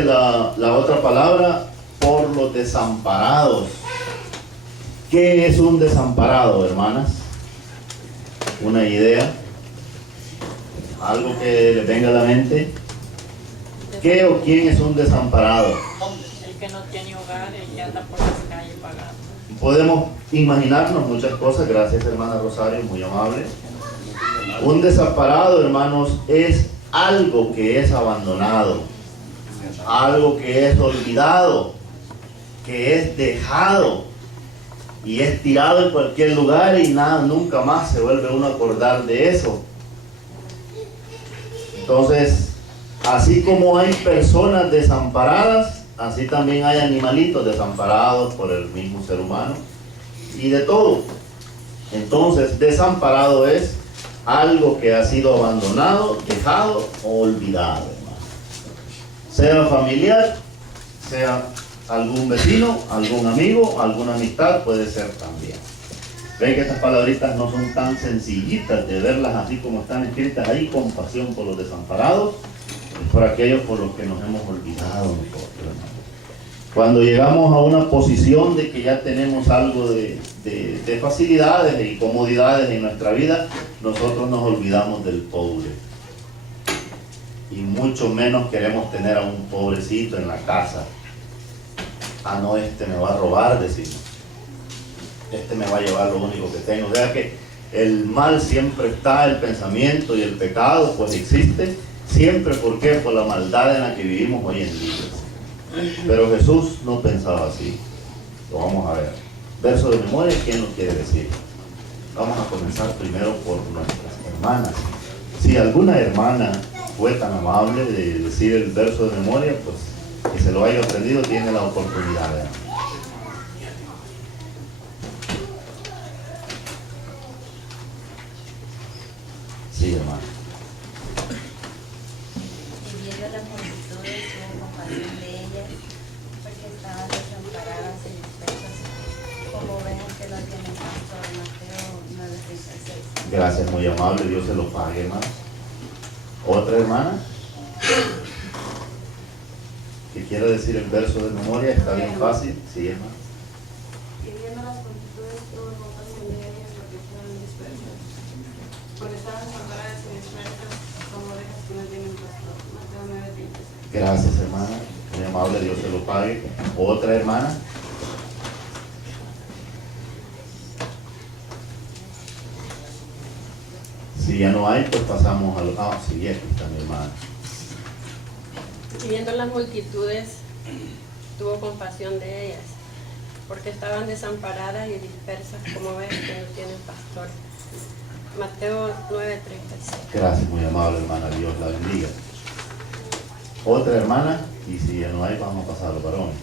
La otra palabra, por los desamparados. ¿Qué es un desamparado, hermanas? ¿Una idea? ¿Algo que les venga a la mente? ¿Qué o quién es un desamparado? El que no tiene hogar, el que anda por las calles pagando. Podemos imaginarnos muchas cosas. Gracias, hermana Rosario, muy amable. Un desamparado, hermanos, es algo que es abandonado, algo que es olvidado, que es dejado y es tirado en cualquier lugar y nada, nunca más se vuelve uno a acordar de eso. Entonces, así como hay personas desamparadas, así también hay animalitos desamparados por el mismo ser humano y de todo. Entonces, desamparado es algo que ha sido abandonado, dejado o olvidado, hermano. Sea familiar, sea algún vecino, algún amigo, alguna amistad, puede ser también. Ven que estas palabritas no son tan sencillitas de verlas así como están escritas ahí, compasión por los desamparados, por aquellos por los que nos hemos olvidado nosotros, hermano. Cuando llegamos a una posición de que ya tenemos algo de facilidades y comodidades en nuestra vida, nosotros nos olvidamos del pobre. Y mucho menos queremos tener a un pobrecito en la casa. Ah, no, este me va a robar, decimos. Este me va a llevar lo único que tengo. O sea que el mal siempre está, el pensamiento y el pecado pues existe. Siempre, ¿por qué? Por la maldad en la que vivimos hoy en día. Pero Jesús no pensaba así. Lo vamos a ver. Verso de memoria, ¿quién lo quiere decir? Vamos a comenzar primero por nuestras hermanas. Si alguna hermana fue tan amable de decir el verso de memoria, pues que se lo haya aprendido, tiene la oportunidad. Sí, hermano. Y viendo las multitudes, tuvo compasión de ellas, porque estaban desamparadas y dispersas, como ovejas que no tienen pastor. Mateo 9:36. Gracias, muy amable, Dios se lo pague, hermano. ¿Otra hermana? ¿Que quiera decir el verso de memoria? Está bien fácil. Sí, hermano. Y viendo las multitudes, tuvo compasión de ellas porque estaban dispersas. Porque estaban desamparadas y dispersas como ovejas que no tienen pastor. Mateo 9:36. Gracias, hermana. Muy amable, Dios se lo pague. ¿Otra hermana? Si ya no hay, pues pasamos a lo... Ah, sí, aquí está mi hermana. Y viendo las multitudes, tuvo compasión de ellas, porque estaban desamparadas y dispersas como ovejas que no tienen pastor. Mateo 9:36. Gracias, muy amable, hermana. Dios la bendiga. Otra hermana, y si ya no hay, vamos a pasar a los varones.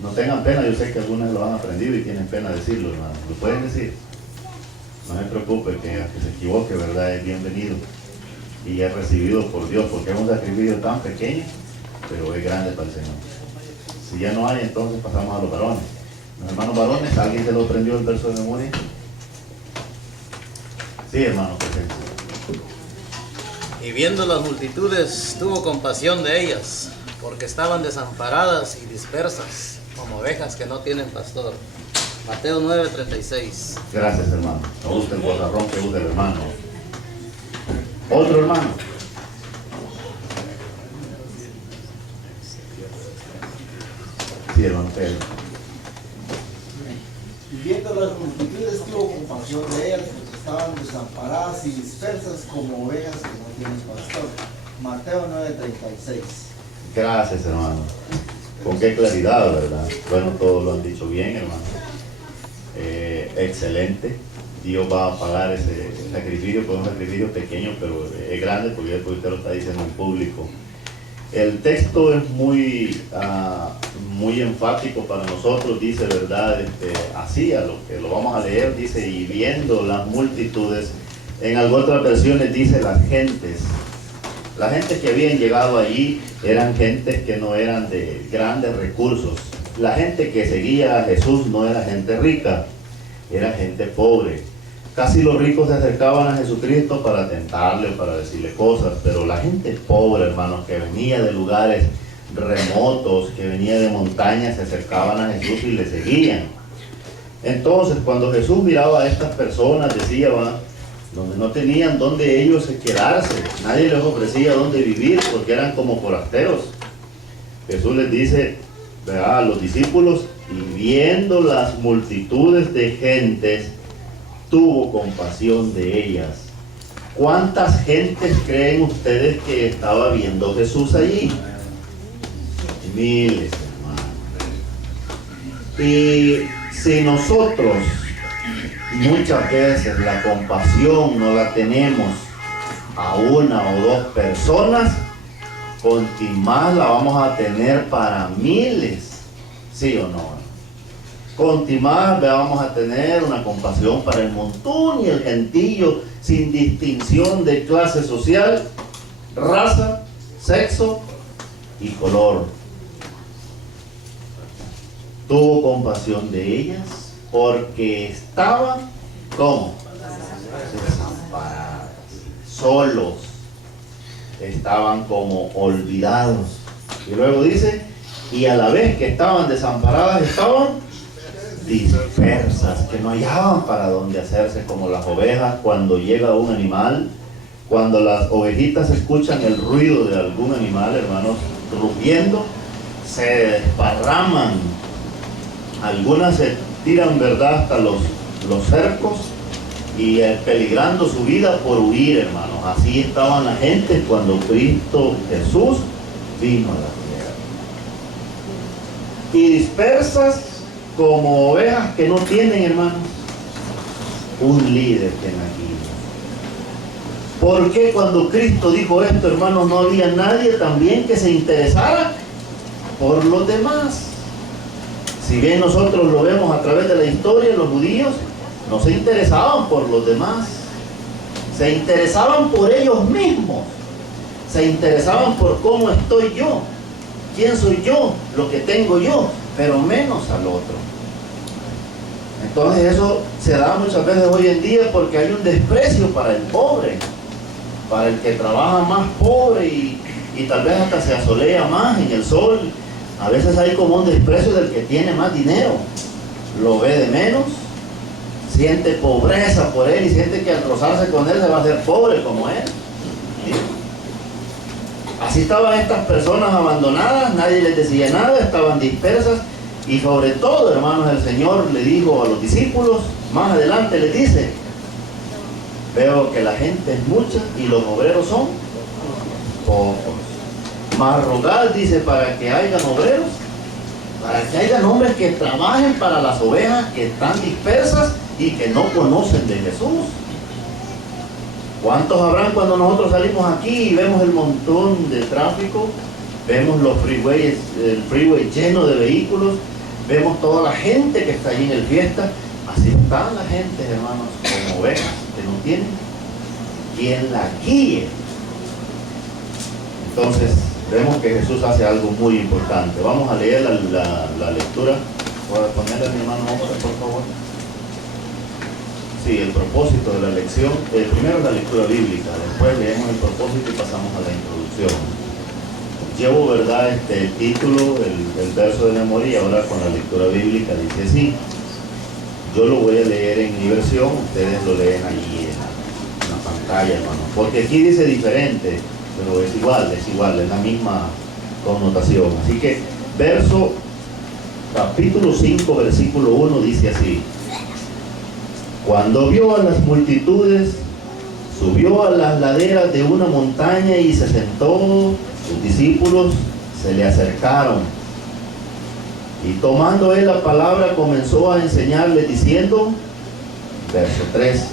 No tengan pena, yo sé que algunos lo han aprendido y tienen pena decirlo, hermano. ¿Lo pueden decir? No se preocupe, que a que se equivoque, ¿verdad? Es bienvenido y es recibido por Dios, porque es un sacrificio tan pequeño, pero es grande para el Señor. Si ya no hay, entonces pasamos a los varones. Los hermanos varones, ¿alguien se lo aprendió el verso de memoria? Sí, hermano, presente. Y viendo las multitudes, tuvo compasión de ellas, porque estaban desamparadas y dispersas, como ovejas que no tienen pastor. Mateo 9:36. Gracias, hermano. No gusta el bozarrón que usa el hermano. Otro hermano. Sí, hermano Pedro. Y viendo las multitudes, tuvo compasión de ellas, porque estaban desamparadas y dispersas como ovejas que no tienen pastor. Mateo 9:36. Gracias, hermano. Con qué claridad, ¿verdad? Bueno, todos lo han dicho bien, hermano. Excelente. Dios va a pagar ese sacrificio, pues un sacrificio pequeño, pero es grande, porque usted lo está diciendo en público. El texto es muy enfático para nosotros, dice, ¿verdad? Así, a lo que lo vamos a leer, dice, y viendo las multitudes. En algunas otras versiones dice las gentes. Las gentes que habían llegado allí eran gentes que no eran de grandes recursos. La gente que seguía a Jesús no era gente rica, era gente pobre. casi los ricos se acercaban a Jesucristo para tentarle, para decirle cosas, pero la gente pobre, hermanos, que venía de lugares remotos, que venía de montañas, se acercaban a Jesús y le seguían. Entonces, cuando Jesús miraba a estas personas, decía, va, donde no tenían dónde ellos quedarse, nadie les ofrecía dónde vivir porque eran como forasteros. Jesús les dice, ¿verdad?, a los discípulos, y viendo las multitudes de gentes, tuvo compasión de ellas. ¿Cuántas gentes creen ustedes que estaba viendo Jesús allí? Miles, hermanos. Y si nosotros muchas veces la compasión no la tenemos a una o dos personas, con más la vamos a tener para miles, ¿sí o no? Con más vamos a tener una compasión para el montón y el gentío, sin distinción de clase social, raza, sexo y color. Tuvo compasión de ellas porque estaban, ¿cómo? Desamparadas, solos, estaban como olvidados. Y luego dice, y a la vez que estaban desamparadas, estaban dispersas, que no hallaban para dónde hacerse, como las ovejas cuando llega un animal. Cuando las ovejitas escuchan el ruido de algún animal, hermanos, rugiendo, se desparraman. Algunas se tiran, ¿verdad?, hasta los cercos y peligrando su vida por huir, hermanos. Así estaban la gente cuando Cristo Jesús vino a la tierra. Y dispersas como ovejas que no tienen, hermanos, un líder que en aquí. ¿Por qué cuando Cristo dijo esto, hermanos, no había nadie también que se interesara por los demás? Si bien nosotros lo vemos a través de la historia, los judíos no se interesaban por los demás, se interesaban por ellos mismos, se interesaban por cómo estoy yo, quién soy yo, lo que tengo yo, pero menos al otro. Entonces eso se da muchas veces hoy en día porque hay un desprecio para el pobre, para el que trabaja más pobre y tal vez hasta se asolea más en el sol. A veces hay como un desprecio del que tiene más dinero, lo ve de menos, siente pobreza por él y siente que al rozarse con él se va a hacer pobre como él. ¿Sí? Así estaban estas personas abandonadas, nadie les decía nada, estaban dispersas. Y sobre todo, hermanos, el Señor le dijo a los discípulos, más adelante les dice, veo que la gente es mucha y los obreros son pocos. Mas rogad, dice, para que hayan obreros, para que hayan hombres que trabajen para las ovejas que están dispersas y que no conocen de Jesús. ¿Cuántos habrán cuando nosotros salimos aquí y vemos el montón de tráfico? Vemos los freeways, el freeway lleno de vehículos, vemos toda la gente que está allí en el fiesta. Así están la gente, hermanos, como ovejas que no tienen quien la guíe. Entonces, vemos que Jesús hace algo muy importante. Vamos a leer la lectura. Voy a ponerle a mi hermano Omar, por favor. Sí, el propósito de la lección. Primero la lectura bíblica, después leemos el propósito y pasamos a la introducción. Llevo, ¿verdad?, el título, el verso de memoria, y ahora con la lectura bíblica dice así. Yo lo voy a leer en mi versión, ustedes lo leen allí en la pantalla, hermano. Porque aquí dice diferente, pero es igual, es la misma connotación. Así que, capítulo 5, versículo 1 dice así. Cuando vio a las multitudes, subió a las laderas de una montaña y se sentó. Sus discípulos se le acercaron. Y tomando él la palabra, comenzó a enseñarles diciendo, verso 3.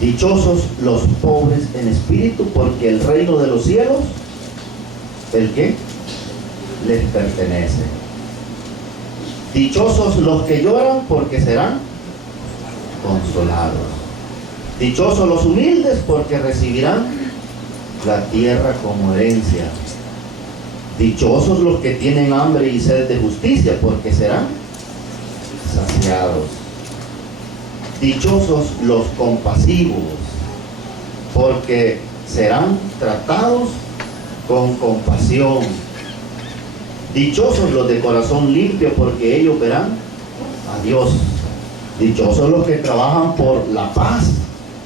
Dichosos los pobres en espíritu, porque el reino de los cielos, ¿el qué? Les pertenece. Dichosos los que lloran, porque serán consolados. Dichosos los humildes, porque recibirán la tierra como herencia. Dichosos los que tienen hambre y sed de justicia, porque serán saciados. Dichosos los compasivos, porque serán tratados con compasión. Dichosos los de corazón limpio, porque ellos verán a Dios. Dichosos los que trabajan por la paz,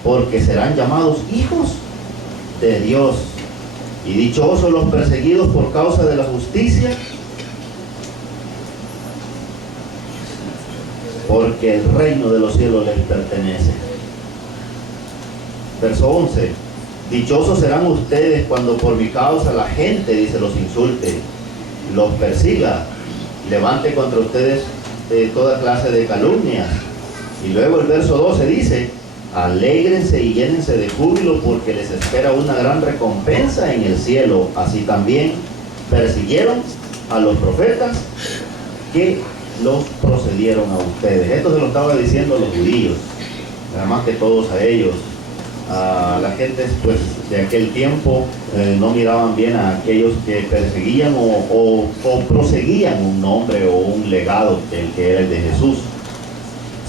porque serán llamados hijos de Dios. Y dichosos los perseguidos por causa de la justicia, porque el reino de los cielos les pertenece. Verso 11. Dichosos serán ustedes cuando por mi causa la gente, dice, los insulte, los persiga, levante contra ustedes toda clase de calumnias. Y luego el verso 12 dice: alégrense y llénense de júbilo, porque les espera una gran recompensa en el cielo. Así también persiguieron a los profetas que los procedieron a ustedes. Esto se lo estaba diciendo a los judíos, nada más que todos a ellos. A la gente pues, de aquel tiempo no miraban bien a aquellos que perseguían o proseguían un nombre o un legado que era el de Jesús.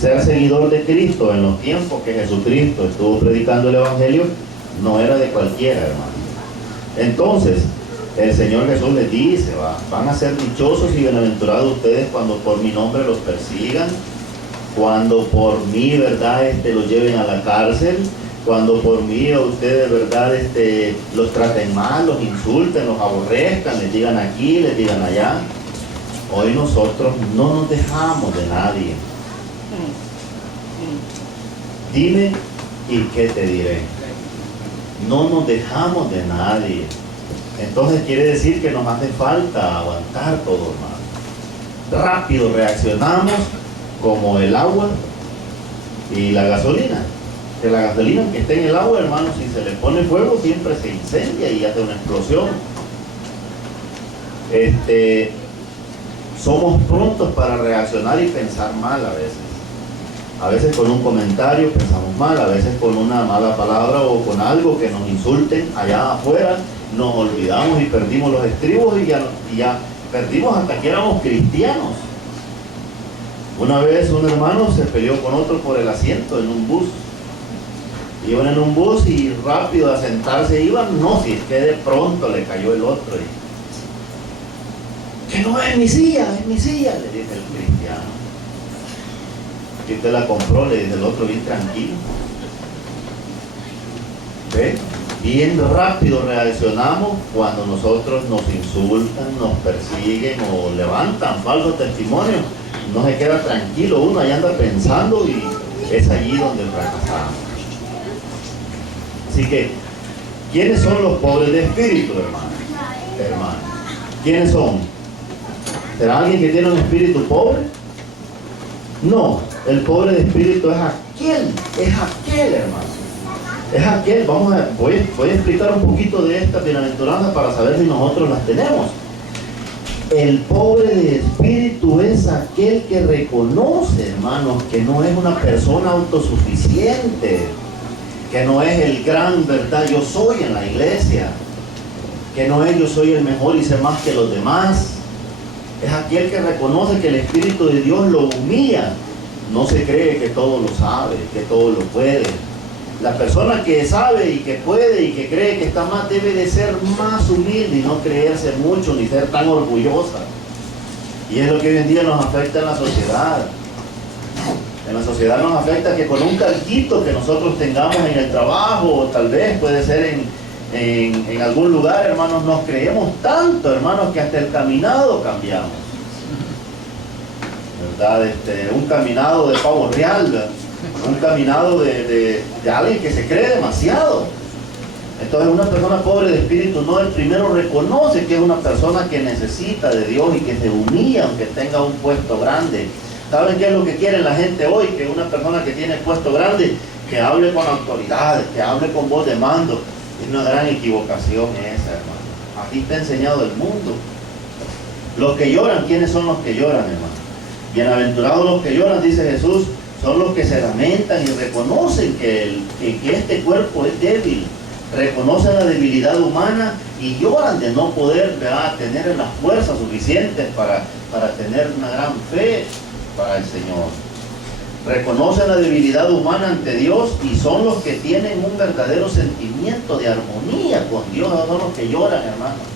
Ser seguidor de Cristo en los tiempos que Jesucristo estuvo predicando el Evangelio no era de cualquiera, hermano. Entonces el Señor Jesús les dice: van a ser dichosos y bienaventurados ustedes cuando por mi nombre los persigan, cuando por mí, verdad, los lleven a la cárcel, cuando por mí a ustedes, verdad, los traten mal, los insulten, los aborrezcan, les digan aquí, les digan allá. Hoy nosotros no nos dejamos de nadie. Dime y qué te diré. No nos dejamos de nadie. Entonces quiere decir que nos hace falta aguantar todo, hermano. Rápido reaccionamos como el agua y la gasolina. Que la gasolina que esté en el agua, hermano, si se le pone fuego siempre se incendia y hace una explosión. Somos prontos para reaccionar y pensar mal a veces. A veces con un comentario pensamos mal, a veces con una mala palabra o con algo que nos insulten allá afuera, nos olvidamos y perdimos los estribos y ya perdimos hasta que éramos cristianos. Una vez un hermano se peleó con otro por el asiento en un bus. Iban en un bus y rápido a sentarse iban, no, si es que de pronto le cayó el otro. Que no es mi silla, le dice el cristiano. Que usted la compró, le dice el otro bien tranquilo. ¿Ve? Bien rápido reaccionamos cuando nosotros nos insultan, nos persiguen o levantan falsos testimonios. No se queda tranquilo, uno ahí anda pensando y es allí donde fracasamos. Así que, ¿quiénes son los pobres de espíritu, hermano? ¿Quiénes son? ¿Será alguien que tiene un espíritu pobre? No, el pobre de espíritu es aquel, hermano. Es aquel, voy a explicar un poquito de estas bienaventuranzas para saber si nosotros las tenemos. El pobre de espíritu es aquel que reconoce, hermanos, que no es una persona autosuficiente, que no es el gran, verdad, yo soy en la iglesia, que no es yo soy el mejor y sé más que los demás. Es aquel que reconoce que el Espíritu de Dios lo humilla, no se cree que todo lo sabe, que todo lo puede. La persona que sabe y que puede y que cree que está más debe de ser más humilde y no creerse mucho ni ser tan orgullosa. Y es lo que hoy en día nos afecta en la sociedad. En la sociedad nos afecta que con un carguito que nosotros tengamos en el trabajo, o tal vez puede ser en algún lugar, hermanos, nos creemos tanto, hermanos, que hasta el caminado cambiamos. ¿Verdad? Un caminado de pavo real, ¿verdad? Un caminado de alguien que se cree demasiado. Entonces una persona pobre de espíritu no, el primero reconoce que es una persona que necesita de Dios y que se humilla aunque tenga un puesto grande. ¿Saben qué es lo que quiere la gente hoy? Que una persona que tiene puesto grande, que hable con autoridades, que hable con voz de mando. Es una gran equivocación esa, hermano. Aquí está enseñado el mundo. Los que lloran, ¿quiénes son los que lloran, hermano? Bienaventurados los que lloran, dice Jesús, son los que se lamentan y reconocen que este cuerpo es débil. Reconocen la debilidad humana y lloran de no poder, ¿verdad?, tener las fuerzas suficientes para tener una gran fe para el Señor. reconocen la debilidad humana ante Dios y son los que tienen un verdadero sentimiento de armonía con Dios, no son los que lloran, hermano.